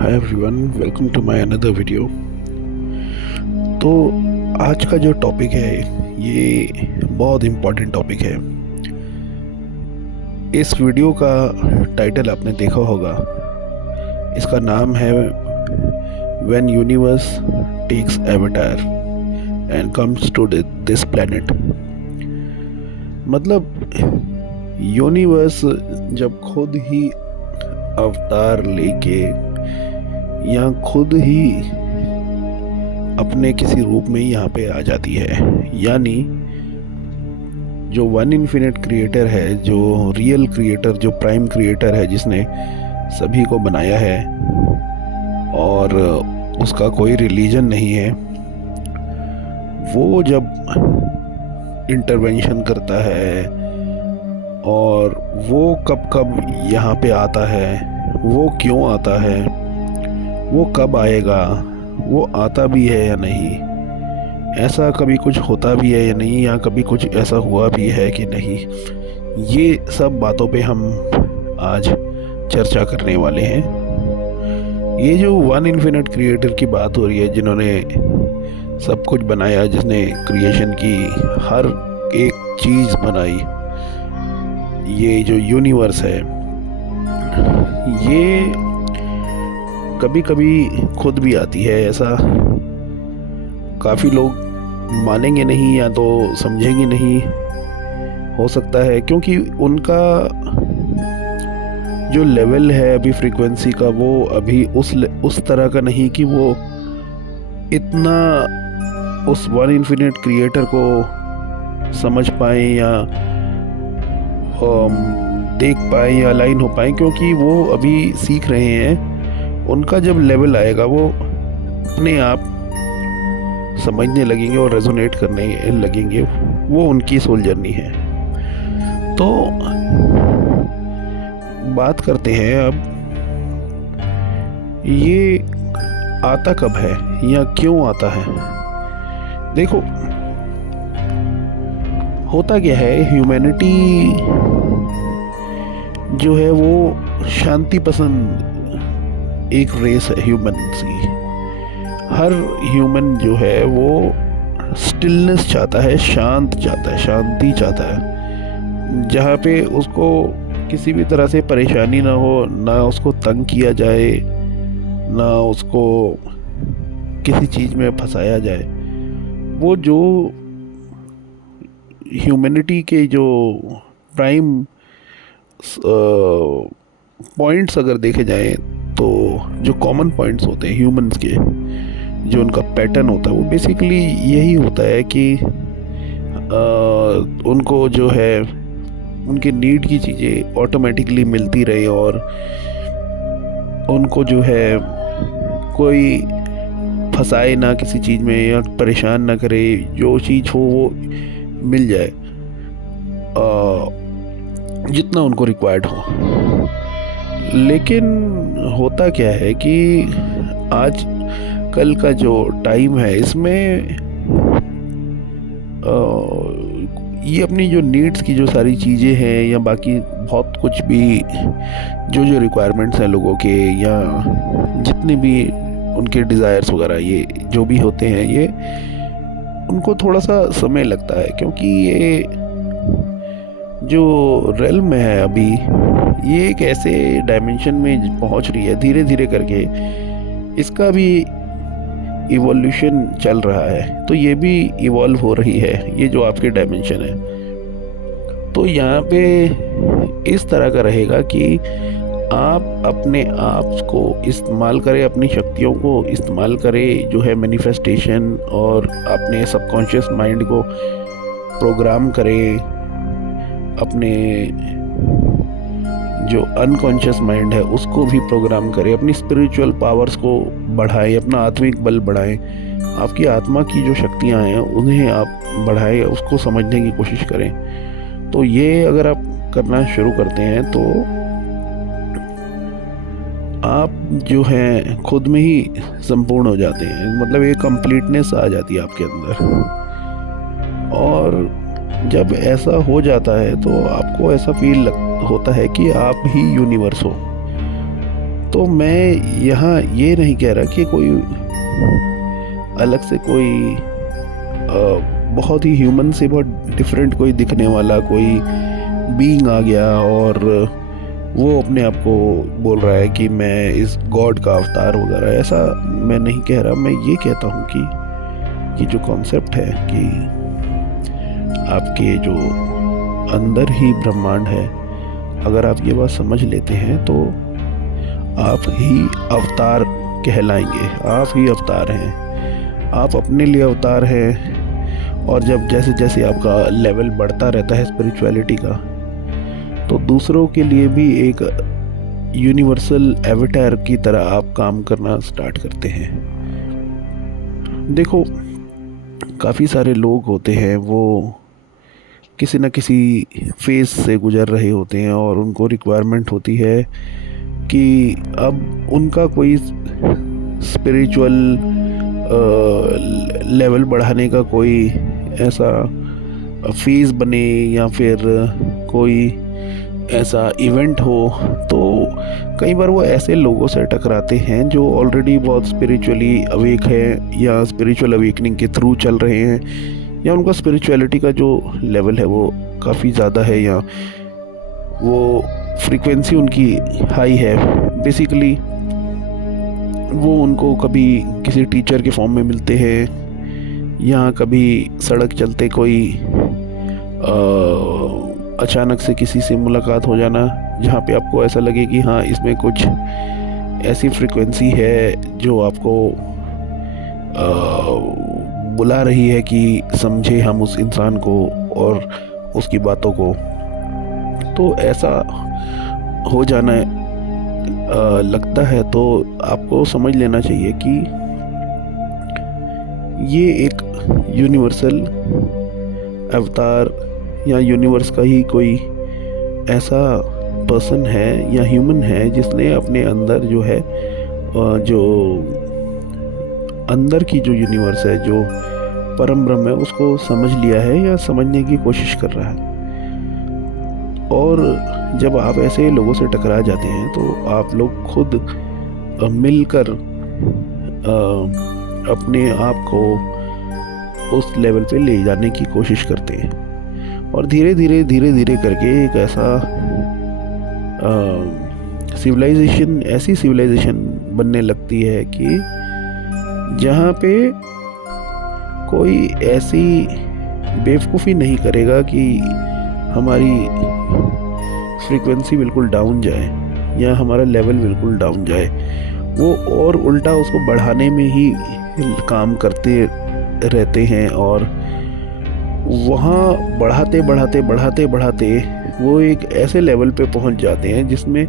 Hi everyone, welcome to my another video. तो आज का जो टॉपिक है ये बहुत इम्पोर्टेंट टॉपिक है। इस वीडियो का टाइटल आपने देखा होगा। इसका नाम है when universe takes avatar and comes to this planet. मतलब यूनिवर्स जब खुद ही अवतार लेके या खुद ही अपने किसी रूप में यहाँ पे आ जाती है, यानी जो वन इन्फिनिट क्रिएटर है, जो रियल क्रिएटर, जो प्राइम क्रिएटर है, जिसने सभी को बनाया है और उसका कोई रिलीजन नहीं है, वो जब इंटरवेंशन करता है और वो कब कब यहाँ पे आता है, वो क्यों आता है, वो कब आएगा, वो आता भी है या नहीं, ऐसा कभी कुछ होता भी है या नहीं, या कभी कुछ ऐसा हुआ भी है कि नहीं, ये सब बातों पे हम आज चर्चा करने वाले हैं। ये जो वन इन्फिनिट क्रिएटर की बात हो रही है, जिन्होंने सब कुछ बनाया, जिसने क्रिएशन की हर एक चीज़ बनाई, ये जो यूनिवर्स है, ये कभी कभी खुद भी आती है। ऐसा काफ़ी लोग मानेंगे नहीं या तो समझेंगे नहीं, हो सकता है, क्योंकि उनका जो लेवल है अभी फ्रीक्वेंसी का, वो अभी उस तरह का नहीं कि वो इतना उस वन इन्फिनिट क्रिएटर को समझ पाए या देख पाए या अलाइन हो पाए, क्योंकि वो अभी सीख रहे हैं। उनका जब लेवल आएगा वो अपने आप समझने लगेंगे और रेजोनेट करने लगेंगे। वो उनकी सोल जर्नी है। तो बात करते हैं अब, ये आता कब है या क्यों आता है। देखो, होता क्या है, ह्यूमैनिटी जो है वो शांति पसंद एक रेस है ह्यूमन्स की। हर ह्यूमन जो है वो स्टिलनेस चाहता है, शांत चाहता है, शांति चाहता है, जहाँ पे उसको किसी भी तरह से परेशानी ना हो, ना उसको तंग किया जाए, ना उसको किसी चीज़ में फंसाया जाए। वो जो ह्यूमैनिटी के जो प्राइम पॉइंट्स अगर देखे जाएं, तो जो कॉमन पॉइंट्स होते हैं ह्यूमंस के, जो उनका पैटर्न होता है, वो बेसिकली यही होता है कि उनको जो है उनके नीड की चीज़ें ऑटोमेटिकली मिलती रहे और उनको जो है कोई फंसाए ना किसी चीज़ में या परेशान ना करे, जो चीज़ हो वो मिल जाए जितना उनको रिक्वायर्ड हो। लेकिन होता क्या है कि आज कल का जो टाइम है, इसमें ये अपनी जो नीड्स की जो सारी चीज़ें हैं या बाकी बहुत कुछ भी जो रिक्वायरमेंट्स हैं लोगों के, या जितने भी उनके डिज़ायर्स वगैरह, ये जो भी होते हैं, ये उनको थोड़ा सा समय लगता है, क्योंकि ये जो रेल्म में है अभी, ये एक ऐसे डायमेंशन में पहुंच रही है धीरे धीरे करके। इसका भी इवोल्यूशन चल रहा है, तो ये भी इवॉल्व हो रही है, ये जो आपके डायमेंशन है। तो यहाँ पे इस तरह का रहेगा कि आप अपने आप को इस्तेमाल करें, अपनी शक्तियों को इस्तेमाल करें, जो है मैनिफेस्टेशन, और अपने सबकॉन्शियस माइंड को प्रोग्राम करें, अपने जो अनकॉन्शियस माइंड है उसको भी प्रोग्राम करें, अपनी स्पिरिचुअल पावर्स को बढ़ाएं, अपना आत्मिक बल बढ़ाएं, आपकी आत्मा की जो शक्तियां हैं उन्हें आप बढ़ाएं, उसको समझने की कोशिश करें। तो ये अगर आप करना शुरू करते हैं तो आप जो हैं खुद में ही संपूर्ण हो जाते हैं, मतलब एक कंप्लीटनेस आ जाती है आपके अंदर। और जब ऐसा हो जाता है तो आपको ऐसा फील होता है कि आप ही यूनिवर्स हो। तो मैं यहाँ ये नहीं कह रहा कि कोई अलग से कोई बहुत ही ह्यूमन से बहुत डिफरेंट कोई दिखने वाला कोई बीइंग आ गया और वो अपने आप को बोल रहा है कि मैं इस गॉड का अवतार वगैरह, ऐसा मैं नहीं कह रहा। मैं ये कहता हूँ कि ये जो कॉन्सेप्ट है कि आपके जो अंदर ही ब्रह्मांड है, अगर आप ये बात समझ लेते हैं तो आप ही अवतार कहलाएंगे। आप ही अवतार हैं, आप अपने लिए अवतार हैं। और जब जैसे जैसे आपका लेवल बढ़ता रहता है स्पिरिचुअलिटी का, तो दूसरों के लिए भी एक यूनिवर्सल एवतार की तरह आप काम करना स्टार्ट करते हैं। देखो, काफ़ी सारे लोग होते हैं, वो किसी न किसी फेज से गुजर रहे होते हैं और उनको रिक्वायरमेंट होती है कि अब उनका कोई स्पिरिचुअल लेवल बढ़ाने का कोई ऐसा फेज़ बने या फिर कोई ऐसा इवेंट हो। तो कई बार वो ऐसे लोगों से टकराते हैं जो ऑलरेडी बहुत स्पिरिचुअली अवेक है या स्पिरिचुअल अवेकनिंग के थ्रू चल रहे हैं, या उनका स्पिरिचुअलिटी का जो लेवल है वो काफ़ी ज़्यादा है, या वो फ्रीक्वेंसी उनकी हाई है। बेसिकली वो उनको कभी किसी टीचर के फॉर्म में मिलते हैं, या कभी सड़क चलते कोई अचानक से किसी से मुलाकात हो जाना जहाँ पे आपको ऐसा लगे कि हाँ, इसमें कुछ ऐसी फ्रीक्वेंसी है जो आपको बुला रही है कि समझे हम उस इंसान को और उसकी बातों को। तो ऐसा हो जाना लगता है तो आपको समझ लेना चाहिए कि ये एक यूनिवर्सल अवतार या यूनिवर्स का ही कोई ऐसा पर्सन है या ह्यूमन है जिसने अपने अंदर जो है जो अंदर की जो यूनिवर्स है, जो परम ब्रह्म है, उसको समझ लिया है या समझने की कोशिश कर रहा है। और जब आप ऐसे लोगों से टकरा जाते हैं तो आप लोग खुद मिलकर अपने आप को उस लेवल पे ले जाने की कोशिश करते हैं, और धीरे धीरे करके एक ऐसा सिविलाइजेशन, ऐसी सिविलाइजेशन बनने लगती है कि जहाँ पे कोई ऐसी बेवकूफ़ी नहीं करेगा कि हमारी फ्रीक्वेंसी बिल्कुल डाउन जाए या हमारा लेवल बिल्कुल डाउन जाए। वो और उल्टा उसको बढ़ाने में ही काम करते रहते हैं, और वहाँ बढ़ाते वो एक ऐसे लेवल पे पहुँच जाते हैं जिसमें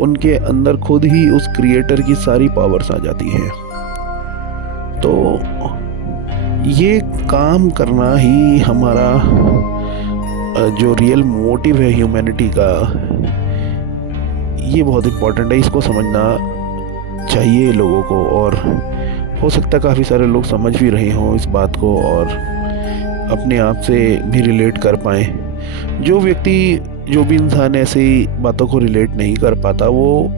उनके अंदर खुद ही उस क्रिएटर की सारी पावर्स आ जाती हैं। तो ये काम करना ही हमारा जो रियल मोटिव है ह्यूमैनिटी का, ये बहुत इम्पोर्टेंट है। इसको समझना चाहिए लोगों को, और हो सकता है काफ़ी सारे लोग समझ भी रहे हों इस बात को और अपने आप से भी रिलेट कर पाएँ। जो भी इंसान ऐसी बातों को रिलेट नहीं कर पाता, वो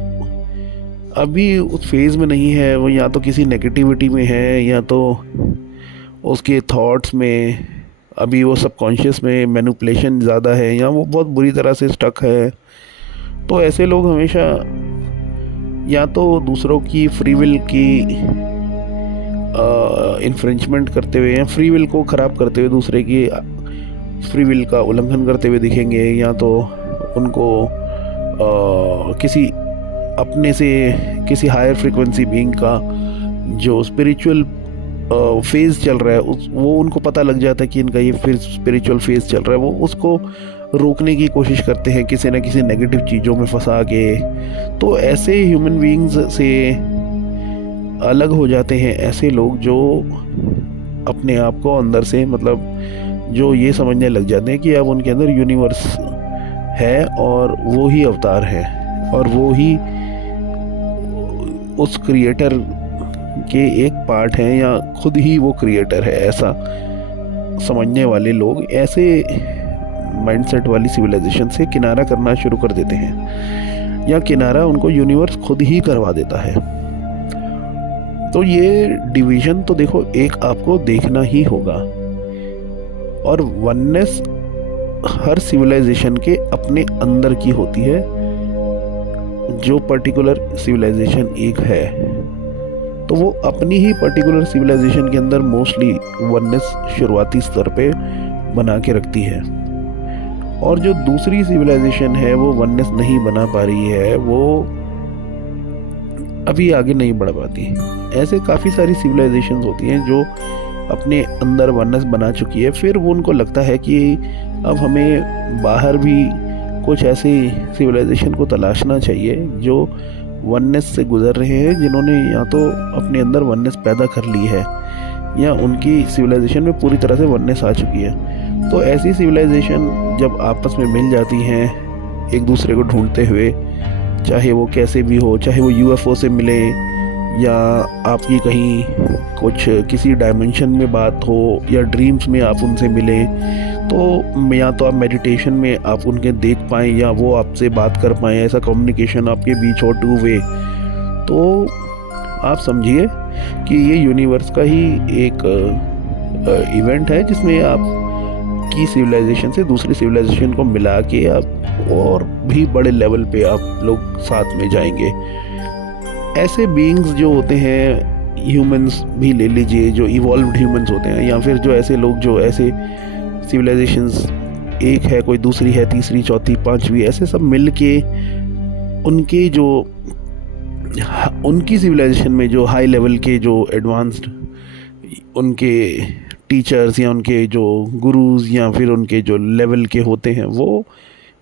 अभी उस फेज़ में नहीं है। वो या तो किसी नेगेटिविटी में है, या तो उसके थॉट्स में अभी वो सबकॉन्शियस में मैनिपुलेशन ज़्यादा है, या वो बहुत बुरी तरह से स्टक है। तो ऐसे लोग हमेशा या तो दूसरों की फ्री विल की इन्फ्रिंचमेंट करते हुए या फ्री विल को ख़राब करते हुए दूसरे की फ्री विल का उल्लंघन करते हुए दिखेंगे, या तो उनको किसी अपने से किसी हायर फ्रीक्वेंसी बीइंग का जो स्पिरिचुअल फेज़ चल रहा है वो उनको पता लग जाता है कि इनका ये फिर स्पिरिचुअल फेज़ चल रहा है। वो उसको रोकने की कोशिश करते हैं किसी न किसी नेगेटिव चीज़ों में फंसा के। तो ऐसे ह्यूमन बीइंग्स से अलग हो जाते हैं ऐसे लोग जो अपने आप को अंदर से, मतलब जो ये समझने लग जाते हैं कि अब उनके अंदर यूनिवर्स है और वो ही अवतार है और वो ही उस क्रिएटर के एक पार्ट हैं, या खुद ही वो क्रिएटर है। ऐसा समझने वाले लोग ऐसे माइंडसेट वाली सिविलाइजेशन से किनारा करना शुरू कर देते हैं। या किनारा उनको यूनिवर्स खुद ही करवा देता है। तो ये डिवीज़न तो देखो एक आपको देखना ही होगा। और वननेस हर सिविलाइजेशन के अपने अंदर की होती है। जो पर्टिकुलर सिविलाइजेशन एक है तो वो अपनी ही पर्टिकुलर सिविलाइजेशन के अंदर मोस्टली वननेस शुरुआती स्तर पे बना के रखती है। और जो दूसरी सिविलाइजेशन है वो वननेस नहीं बना पा रही है, वो अभी आगे नहीं बढ़ पाती। ऐसे काफ़ी सारी सिविलाइजेशंस होती हैं जो अपने अंदर वननेस बना चुकी है, फिर वो उनको लगता है कि अब हमें बाहर भी कुछ ऐसी सिविलाइजेशन को तलाशना चाहिए जो वननेस से गुजर रहे हैं, जिन्होंने या तो अपने अंदर वननेस पैदा कर ली है या उनकी सिविलाइजेशन में पूरी तरह से वननेस आ चुकी है। तो ऐसी सिविलाइजेशन जब आपस में मिल जाती हैं एक दूसरे को ढूंढते हुए, चाहे वो कैसे भी हो, चाहे वो यूएफओ से मिले या आपकी कहीं कुछ किसी डायमेंशन में बात हो या ड्रीम्स में आप उनसे मिलें, तो या तो आप मेडिटेशन में आप उनके देख पाएँ या वो आपसे बात कर पाएँ, ऐसा कम्युनिकेशन आपके बीच हो टू वे, तो आप समझिए कि ये यूनिवर्स का ही एक इवेंट है जिसमें आप की सिविलाइजेशन से दूसरी सिविलाइजेशन को मिला के आप और भी बड़े लेवल पे आप लोग साथ में जाएंगे। ऐसे बीइंग्स जो होते हैं, ह्यूमंस भी ले लीजिए, जो इवॉल्व्ड ह्यूमंस होते हैं, या फिर जो ऐसे लोग जो ऐसे सिविलाइजेशंस एक है, कोई दूसरी है, तीसरी, चौथी, पांचवी, ऐसे सब मिल के उनके जो उनकी सिविलाइजेशन में जो हाई लेवल के जो एडवांस्ड उनके टीचर्स या उनके जो गुरुज या फिर उनके जो लेवल के होते हैं, वो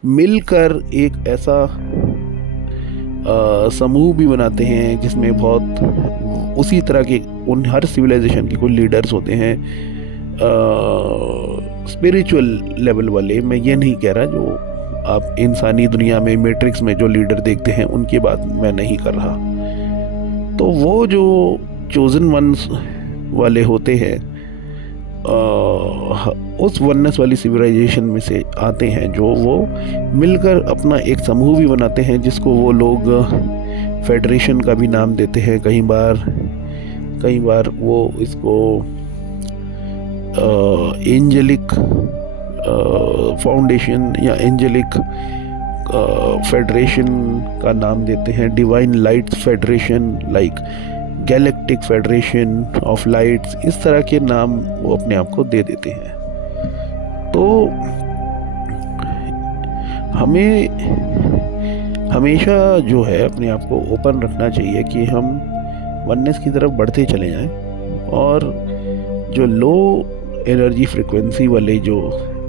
मिलकर एक ऐसा समूह भी बनाते हैं जिसमें बहुत उसी तरह के उन हर सिविलाइजेशन के कोई लीडर्स होते हैं, स्पिरिचुअल लेवल वाले। मैं ये नहीं कह रहा जो आप इंसानी दुनिया में मैट्रिक्स में जो लीडर देखते हैं उनकी बात मैं नहीं कर रहा। तो वो जो चोजन वंस वाले होते हैं उस वननेस वाली सिविलाइजेशन में से आते हैं, जो वो मिलकर अपना एक समूह भी बनाते हैं जिसको वो लोग फेडरेशन का भी नाम देते हैं। कई बार वो इसको एंजेलिक फाउंडेशन या एंजेलिक फेडरेशन का नाम देते हैं, divine lights federation, like galactic federation of lights, इस तरह के नाम वो अपने आप को दे देते हैं। तो हमें हमेशा जो है अपने आप को ओपन रखना चाहिए कि हम वननेस की तरफ बढ़ते चले जाएं, और जो लो एनर्जी फ्रिक्वेंसी वाले जो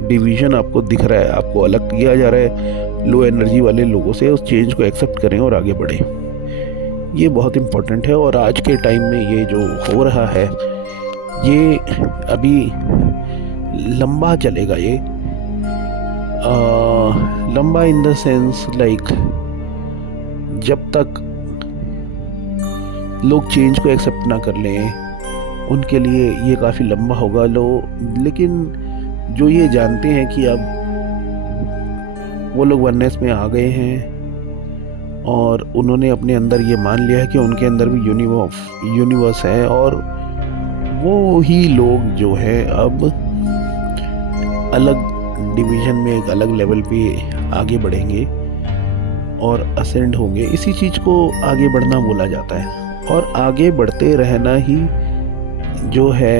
डिवीज़न आपको दिख रहा है, आपको अलग किया जा रहा है लो एनर्जी वाले लोगों से, उस चेंज को एक्सेप्ट करें और आगे बढ़ें। ये बहुत इम्पोर्टेंट है। और आज के टाइम में ये जो हो रहा है ये अभी लंबा चलेगा। ये लंबा इन द सेंस लाइक जब तक लोग चेंज को एक्सेप्ट ना कर लें उनके लिए ये काफ़ी लंबा होगा। लेकिन जो ये जानते हैं कि अब वो लोग वननेस में आ गए हैं और उन्होंने अपने अंदर ये मान लिया है कि उनके अंदर भी यूनिवर्स है, और वो ही लोग जो है अब अलग डिवीज़न में एक अलग लेवल पे आगे बढ़ेंगे और असेंड होंगे। इसी चीज़ को आगे बढ़ना बोला जाता है, और आगे बढ़ते रहना ही जो है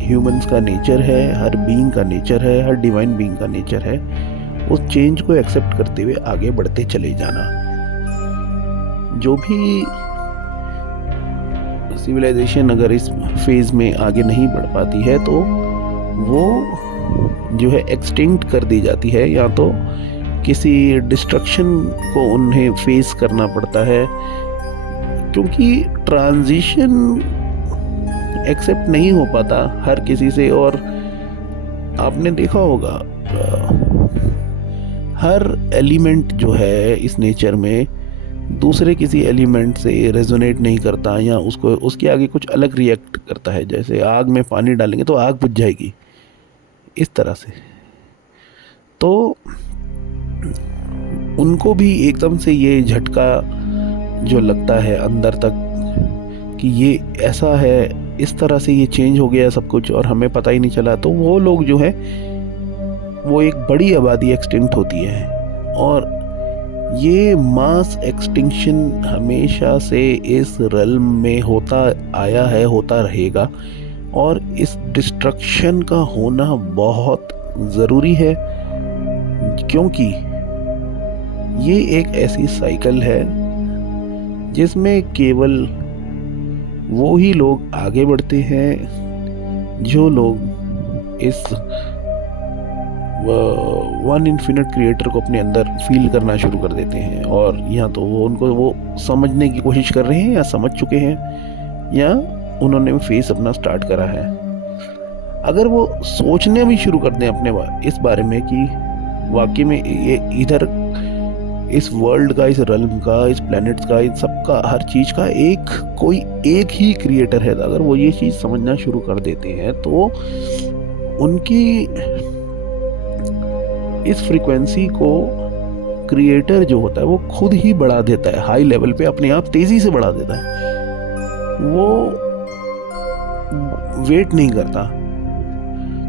ह्यूमंस का नेचर है, हर बीइंग का नेचर है, हर डिवाइन बीइंग का नेचर है। उस चेंज को एक्सेप्ट करते हुए आगे बढ़ते चले जाना। जो भी सिविलाइजेशन अगर इस फेज़ में आगे नहीं बढ़ पाती है तो वो जो है एक्सटिंक्ट कर दी जाती है, या तो किसी डिस्ट्रक्शन को उन्हें फेस करना पड़ता है, क्योंकि ट्रांजिशन एक्सेप्ट नहीं हो पाता हर किसी से। और आपने देखा होगा हर एलिमेंट जो है इस नेचर में दूसरे किसी एलिमेंट से रेजोनेट नहीं करता, या उसको उसके आगे कुछ अलग रिएक्ट करता है। जैसे आग में पानी डालेंगे तो आग बुझ जाएगी, इस तरह से। तो उनको भी एकदम से ये झटका जो लगता है अंदर तक कि ये ऐसा है, इस तरह से ये चेंज हो गया सब कुछ और हमें पता ही नहीं चला, तो वो लोग जो है वो एक बड़ी आबादी एक्सटिंक्ट होती है। और ये मास एक्सटिंक्शन हमेशा से इस रल्म में होता आया है, होता रहेगा, और इस डिस्ट्रक्शन का होना बहुत ज़रूरी है, क्योंकि ये एक ऐसी साइकिल है जिसमें केवल वो ही लोग आगे बढ़ते हैं जो लोग इस वन इन्फिनिट क्रिएटर को अपने अंदर फील करना शुरू कर देते हैं, और या तो वो उनको वो समझने की कोशिश कर रहे हैं या समझ चुके हैं या उन्होंने फेस अपना स्टार्ट करा है। अगर वो सोचने भी शुरू कर दें अपने इस बारे में कि वाकई में ये इधर इस वर्ल्ड का, इस रल्म का, इस प्लैनेट्स का, इन सब का, हर चीज़ का कोई एक ही क्रिएटर है, अगर वो ये चीज़ समझना शुरू कर देते हैं तो उनकी इस फ्रीक्वेंसी को क्रिएटर जो होता है वो खुद ही बढ़ा देता है, हाई लेवल पे अपने आप तेज़ी से बढ़ा देता है, वो वेट नहीं करता।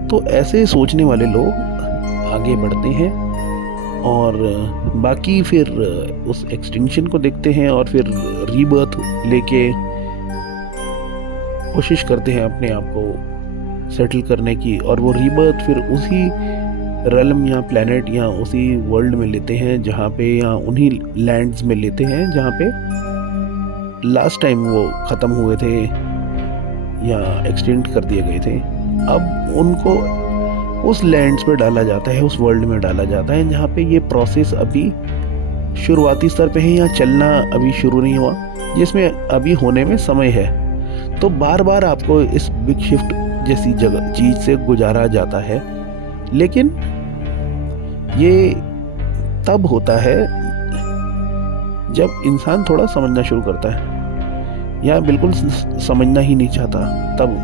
तो ऐसे सोचने वाले लोग आगे बढ़ते हैं और बाकी फिर उस एक्सटिंक्शन को देखते हैं और फिर रीबर्थ लेके कोशिश करते हैं अपने आप को सेटल करने की, और वो रीबर्थ फिर उसी रल्म या प्लैनेट या उसी वर्ल्ड में लेते हैं जहाँ पे, या उन्हीं लैंड्स में लेते हैं जहाँ पे लास्ट टाइम वो ख़त्म हुए थे या एक्सटिंक्ट कर दिए गए थे। अब उनको उस लैंड्स पे डाला जाता है, उस वर्ल्ड में डाला जाता है जहाँ पे ये प्रोसेस अभी शुरुआती स्तर पे है या चलना अभी शुरू नहीं हुआ, जिसमें अभी होने में समय है। तो बार बार आपको इस बिग शिफ्ट जैसी जगह चीज़ से गुजारा जाता है, लेकिन ये तब होता है जब इंसान थोड़ा समझना शुरू करता है या बिल्कुल समझना ही नहीं चाहता। तब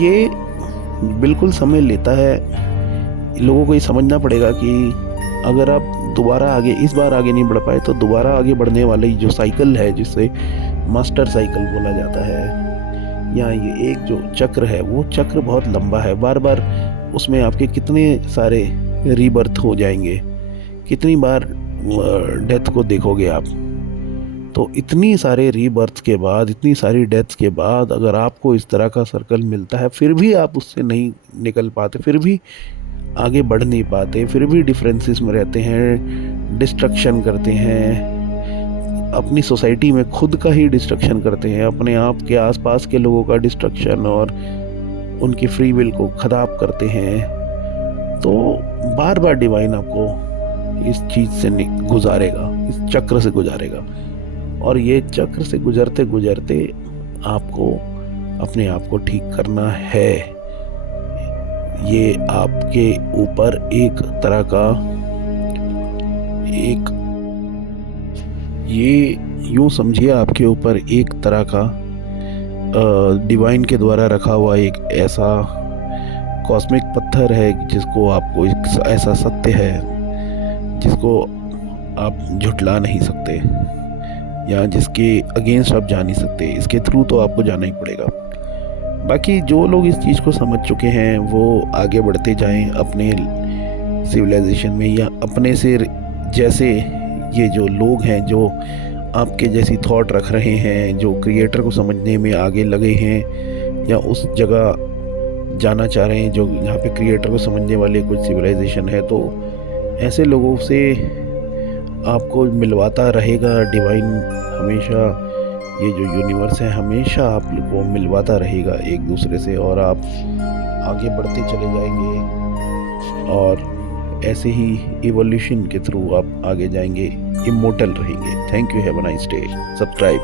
ये बिल्कुल समय लेता है, लोगों को ये समझना पड़ेगा कि अगर आप दोबारा आगे, इस बार आगे नहीं बढ़ पाए तो दोबारा आगे बढ़ने वाली जो साइकिल है, जिसे मास्टर साइकिल बोला जाता है, या ये एक जो चक्र है, वो चक्र बहुत लंबा है। बार बार उसमें आपके कितने सारे रीबर्थ हो जाएंगे, कितनी बार डेथ को देखोगे आप। तो इतनी सारे रीबर्थ के बाद, इतनी सारी डेथ्स के बाद अगर आपको इस तरह का सर्कल मिलता है, फिर भी आप उससे नहीं निकल पाते, फिर भी आगे बढ़ नहीं पाते, फिर भी डिफरेंसेस में रहते हैं, डिस्ट्रक्शन करते हैं, अपनी सोसाइटी में खुद का ही डिस्ट्रक्शन करते हैं, अपने आप के आसपास के लोगों का डिस्ट्रक्शन और उनकी फ्री विल को ख़राब करते हैं, तो बार बार डिवाइन आपको इस चीज़ से गुजारेगा, इस चक्र से गुजारेगा। और ये चक्र से गुजरते गुजरते आपको अपने आप को ठीक करना है। ये आपके ऊपर एक तरह का ये यूँ समझिए, आपके ऊपर एक तरह का डिवाइन के द्वारा रखा हुआ एक ऐसा कॉस्मिक पत्थर है जिसको आपको, एक ऐसा सत्य है जिसको आप झुठला नहीं सकते या जिसके अगेंस्ट आप जा नहीं सकते। इसके थ्रू तो आपको जाना ही पड़ेगा। बाकी जो लोग इस चीज़ को समझ चुके हैं वो आगे बढ़ते जाएं अपने सिविलाइजेशन में, या अपने से जैसे ये जो लोग हैं जो आपके जैसी थॉट रख रहे हैं, जो क्रिएटर को समझने में आगे लगे हैं या उस जगह जाना चाह रहे हैं जो यहाँ पे क्रिएटर को समझने वाले कुछ सिविलाइजेशन है, तो ऐसे लोगों से आपको मिलवाता रहेगा डिवाइन। हमेशा ये जो यूनिवर्स है हमेशा आप लोग को मिलवाता रहेगा एक दूसरे से, और आप आगे बढ़ते चले जाएंगे और ऐसे ही इवोल्यूशन के थ्रू आप आगे जाएंगे, इमोर्टल रहेंगे। Thank you, have a nice day. Subscribe.